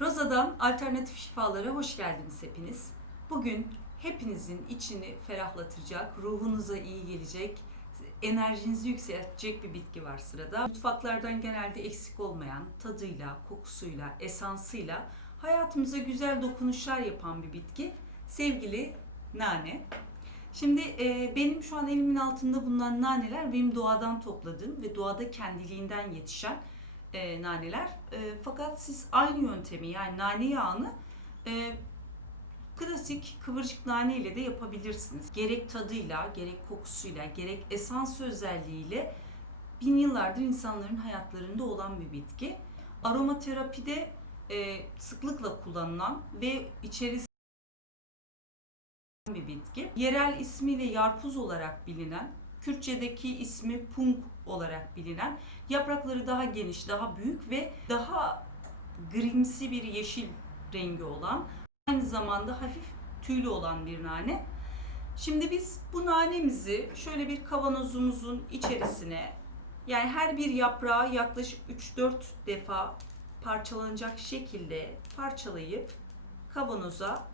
Roza'dan alternatif şifalara hoş geldiniz hepiniz. Bugün hepinizin içini ferahlatacak, ruhunuza iyi gelecek, enerjinizi yükseltecek bir bitki var sırada. Mutfaklardan genelde eksik olmayan, tadıyla, kokusuyla, esansıyla hayatımıza güzel dokunuşlar yapan bir bitki. Sevgili nane. Şimdi e, benim şu an elimin altında bulunan naneler benim doğadan topladığım ve doğada kendiliğinden yetişen e, naneler. E, fakat siz aynı yöntemi yani nane yağını e, klasik kıvırcık nane ile de yapabilirsiniz. Gerek tadıyla, gerek kokusuyla, gerek esans özelliğiyle bin yıllardır insanların hayatlarında olan bir bitki. Aromaterapide e, sıklıkla kullanılan ve içerisinde bir bitki. Yerel ismiyle yarpuz olarak bilinen, Kürtçedeki ismi punk olarak bilinen, yaprakları daha geniş, daha büyük ve daha grimsi bir yeşil rengi olan, aynı zamanda hafif tüylü olan bir nane. Şimdi biz bu nanemizi şöyle bir kavanozumuzun içerisine yani her bir yaprağı yaklaşık 3-4 defa parçalanacak şekilde parçalayıp kavanoza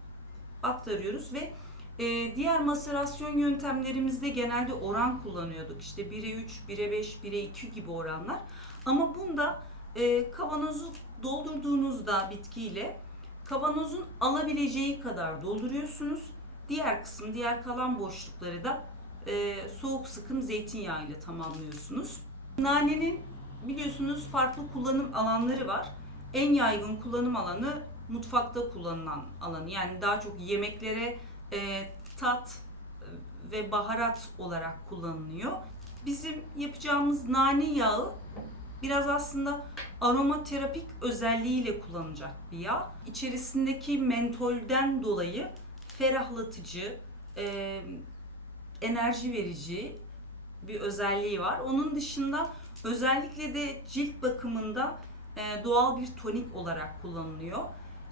aktarıyoruz ve e, diğer maserasyon yöntemlerimizde genelde oran kullanıyorduk. İşte 1'e 3, 1'e 5, 1'e 2 gibi oranlar. Ama bunda e, kavanozu doldurduğunuzda bitkiyle kavanozun alabileceği kadar dolduruyorsunuz. Diğer kısım, diğer kalan boşlukları da e, soğuk sıkım zeytinyağı ile tamamlıyorsunuz. Nanenin biliyorsunuz farklı kullanım alanları var. En yaygın kullanım alanı mutfakta kullanılan alanı. Yani daha çok yemeklere e, tat ve baharat olarak kullanılıyor. Bizim yapacağımız nane yağı biraz aslında aromaterapik özelliğiyle kullanılacak bir yağ. İçerisindeki mentolden dolayı ferahlatıcı, e, enerji verici bir özelliği var. Onun dışında özellikle de cilt bakımında e, doğal bir tonik olarak kullanılıyor.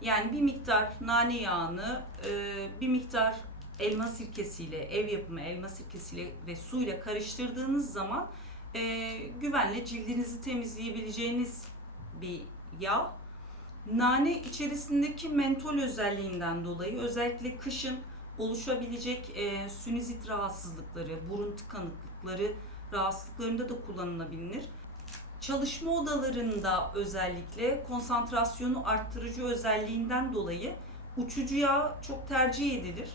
Yani bir miktar nane yağını, e, bir miktar elma sirkesiyle, ev yapımı elma sirkesiyle ve suyla karıştırdığınız zaman e, güvenle cildinizi temizleyebileceğiniz bir yağ. Nane içerisindeki mentol özelliğinden dolayı özellikle kışın oluşabilecek e, rahatsızlıkları, burun tıkanıklıkları rahatsızlıklarında da kullanılabilir. Çalışma odalarında özellikle konsantrasyonu arttırıcı özelliğinden dolayı uçucu yağ çok tercih edilir.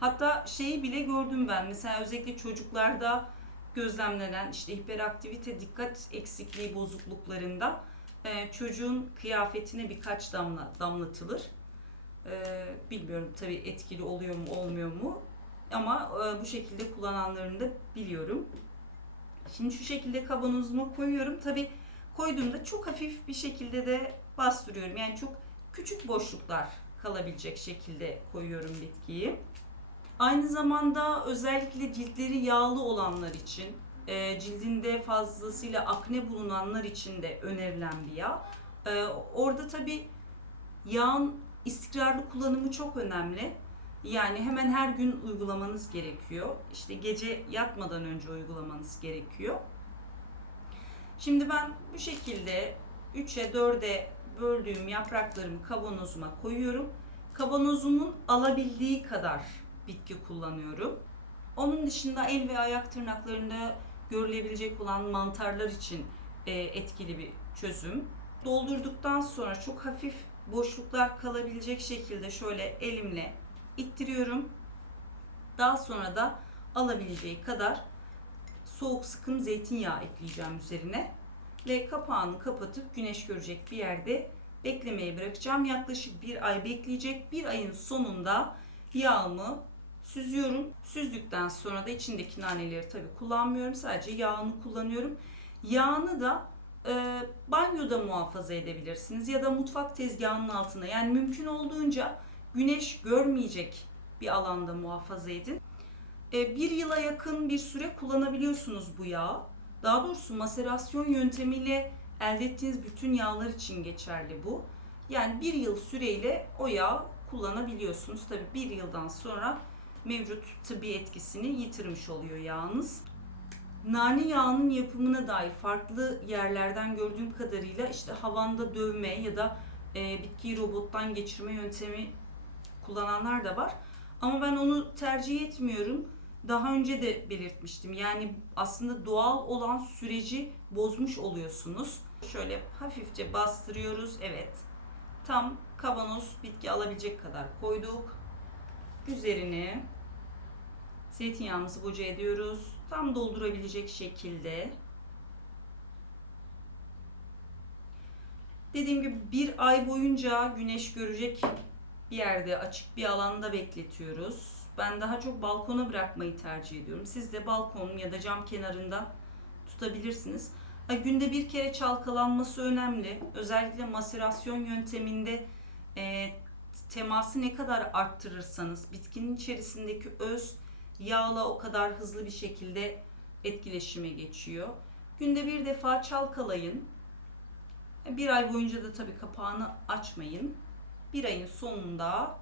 Hatta şeyi bile gördüm ben. Mesela özellikle çocuklarda gözlemlenen işte hiperaktivite, dikkat eksikliği bozukluklarında e, çocuğun kıyafetine birkaç damla damlatılır. E, bilmiyorum tabii etkili oluyor mu olmuyor mu ama e, bu şekilde kullananlarını da biliyorum. Şimdi şu şekilde kavanozuma koyuyorum. Tabii koyduğumda çok hafif bir şekilde de bastırıyorum. Yani çok küçük boşluklar kalabilecek şekilde koyuyorum bitkiyi. Aynı zamanda özellikle ciltleri yağlı olanlar için, e, cildinde fazlasıyla akne bulunanlar için de önerilen bir yağ. E, orada tabi yağın istikrarlı kullanımı çok önemli. Yani hemen her gün uygulamanız gerekiyor. İşte gece yatmadan önce uygulamanız gerekiyor. Şimdi ben bu şekilde 3'e 4'e böldüğüm yapraklarımı kavanozuma koyuyorum. Kavanozumun alabildiği kadar bitki kullanıyorum. Onun dışında el ve ayak tırnaklarında görülebilecek olan mantarlar için e, etkili bir çözüm. Doldurduktan sonra çok hafif boşluklar kalabilecek şekilde şöyle elimle ittiriyorum. Daha sonra da alabileceği kadar soğuk sıkım zeytinyağı ekleyeceğim üzerine ve kapağını kapatıp güneş görecek bir yerde beklemeye bırakacağım. Yaklaşık bir ay bekleyecek. Bir ayın sonunda yağımı süzüyorum. Süzdükten sonra da içindeki naneleri tabii kullanmıyorum. Sadece yağını kullanıyorum. Yağını da e, banyoda muhafaza edebilirsiniz ya da mutfak tezgahının altında. Yani mümkün olduğunca güneş görmeyecek bir alanda muhafaza edin. E, bir yıla yakın bir süre kullanabiliyorsunuz bu yağı. Daha doğrusu maserasyon yöntemiyle elde ettiğiniz bütün yağlar için geçerli bu. Yani bir yıl süreyle o yağı kullanabiliyorsunuz. Tabi bir yıldan sonra mevcut tıbbi etkisini yitirmiş oluyor yağınız. Nane yağının yapımına dair farklı yerlerden gördüğüm kadarıyla işte havanda dövme ya da e, bitkiyi robottan geçirme yöntemi kullananlar da var. Ama ben onu tercih etmiyorum. Daha önce de belirtmiştim. Yani aslında doğal olan süreci bozmuş oluyorsunuz. Şöyle hafifçe bastırıyoruz. Evet. Tam kavanoz bitki alabilecek kadar koyduk. Üzerine zeytinyağımızı boca ediyoruz. Tam doldurabilecek şekilde. Dediğim gibi bir ay boyunca güneş görecek bir yerde açık bir alanda bekletiyoruz. Ben daha çok balkona bırakmayı tercih ediyorum. Siz de balkon ya da cam kenarında tutabilirsiniz. Ha, günde bir kere çalkalanması önemli. Özellikle maserasyon yönteminde e, teması ne kadar arttırırsanız bitkinin içerisindeki öz yağla o kadar hızlı bir şekilde etkileşime geçiyor. Günde bir defa çalkalayın. Bir ay boyunca da tabii kapağını açmayın. Bir ayın sonunda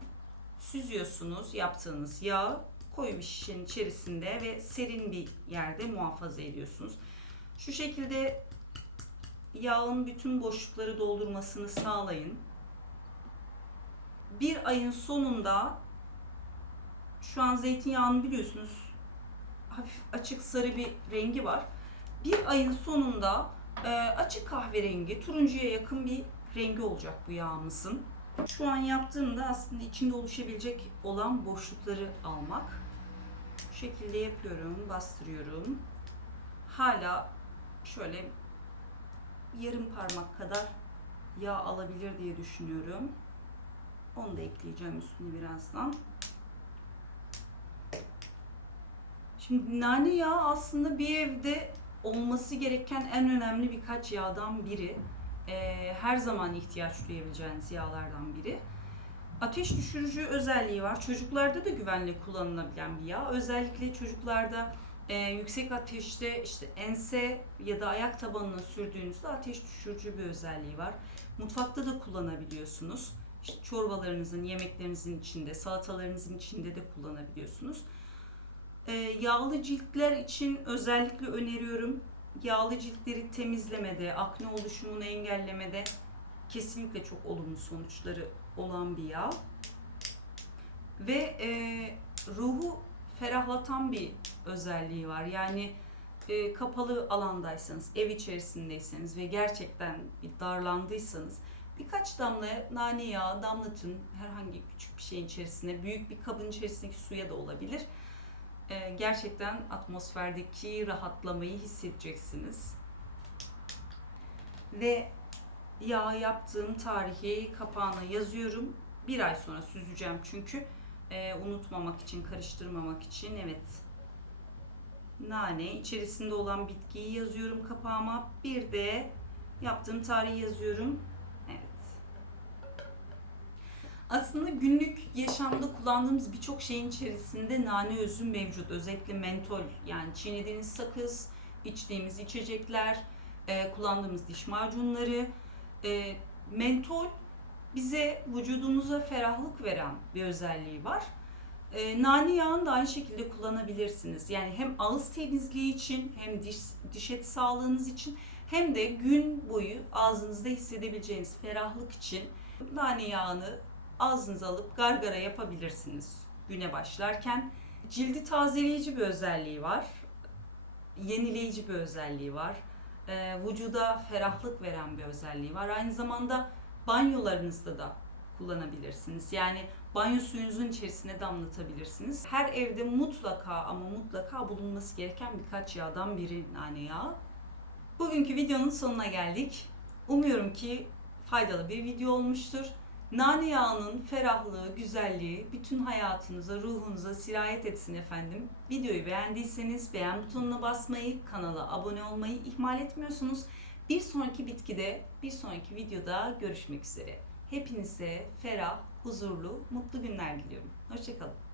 süzüyorsunuz yaptığınız yağı koyu bir şişenin içerisinde ve serin bir yerde muhafaza ediyorsunuz. Şu şekilde yağın bütün boşlukları doldurmasını sağlayın. Bir ayın sonunda şu an zeytinyağını biliyorsunuz hafif açık sarı bir rengi var. Bir ayın sonunda e, açık kahverengi, turuncuya yakın bir rengi olacak bu yağımızın. Şu an yaptığımda aslında içinde oluşabilecek olan boşlukları almak. Bu şekilde yapıyorum, bastırıyorum. Hala şöyle yarım parmak kadar yağ alabilir diye düşünüyorum. Onu da ekleyeceğim üstüne birazdan. Şimdi nane yağı aslında bir evde olması gereken en önemli birkaç yağdan biri. Ee, her zaman ihtiyaç duyabileceğiniz yağlardan biri. Ateş düşürücü özelliği var. Çocuklarda da güvenli kullanılabilen bir yağ. Özellikle çocuklarda e, yüksek ateşte işte ense ya da ayak tabanına sürdüğünüzde ateş düşürücü bir özelliği var. Mutfakta da kullanabiliyorsunuz. İşte çorbalarınızın, yemeklerinizin içinde, salatalarınızın içinde de kullanabiliyorsunuz. E, yağlı ciltler için özellikle öneriyorum. Yağlı ciltleri temizlemede, akne oluşumunu engellemede kesinlikle çok olumlu sonuçları olan bir yağ. Ve e, ruhu ferahlatan bir özelliği var. Yani e, kapalı alandaysanız, ev içerisindeyseniz ve gerçekten bir darlandıysanız birkaç damla nane yağı damlatın herhangi küçük bir şeyin içerisine, büyük bir kabın içerisindeki suya da olabilir. E, gerçekten atmosferdeki rahatlamayı hissedeceksiniz. Ve yağ yaptığım tarihi kapağına yazıyorum. Bir ay sonra süzeceğim çünkü e, unutmamak için, karıştırmamak için. Evet. Nane içerisinde olan bitkiyi yazıyorum kapağıma. Bir de yaptığım tarihi yazıyorum. Evet. Aslında günlük yaşamda kullandığımız birçok şeyin içerisinde nane özü mevcut. Özellikle mentol yani çiğnediğiniz sakız, içtiğimiz içecekler, e, kullandığımız diş macunları. E, mentol bize vücudumuza ferahlık veren bir özelliği var. E, nane yağını da aynı şekilde kullanabilirsiniz. Yani hem ağız temizliği için hem diş, diş eti sağlığınız için hem de gün boyu ağzınızda hissedebileceğiniz ferahlık için nane yağını ağzınıza alıp gargara yapabilirsiniz güne başlarken. Cildi tazeleyici bir özelliği var. Yenileyici bir özelliği var. E, vücuda ferahlık veren bir özelliği var. Aynı zamanda banyolarınızda da kullanabilirsiniz. Yani banyo suyunuzun içerisine damlatabilirsiniz. Her evde mutlaka ama mutlaka bulunması gereken birkaç yağdan biri nane yağı. Bugünkü videonun sonuna geldik. Umuyorum ki faydalı bir video olmuştur. Nane yağının ferahlığı, güzelliği bütün hayatınıza, ruhunuza sirayet etsin efendim. Videoyu beğendiyseniz beğen butonuna basmayı, kanala abone olmayı ihmal etmiyorsunuz. Bir sonraki bitkide, bir sonraki videoda görüşmek üzere. Hepinize ferah, huzurlu, mutlu günler diliyorum. Hoşçakalın.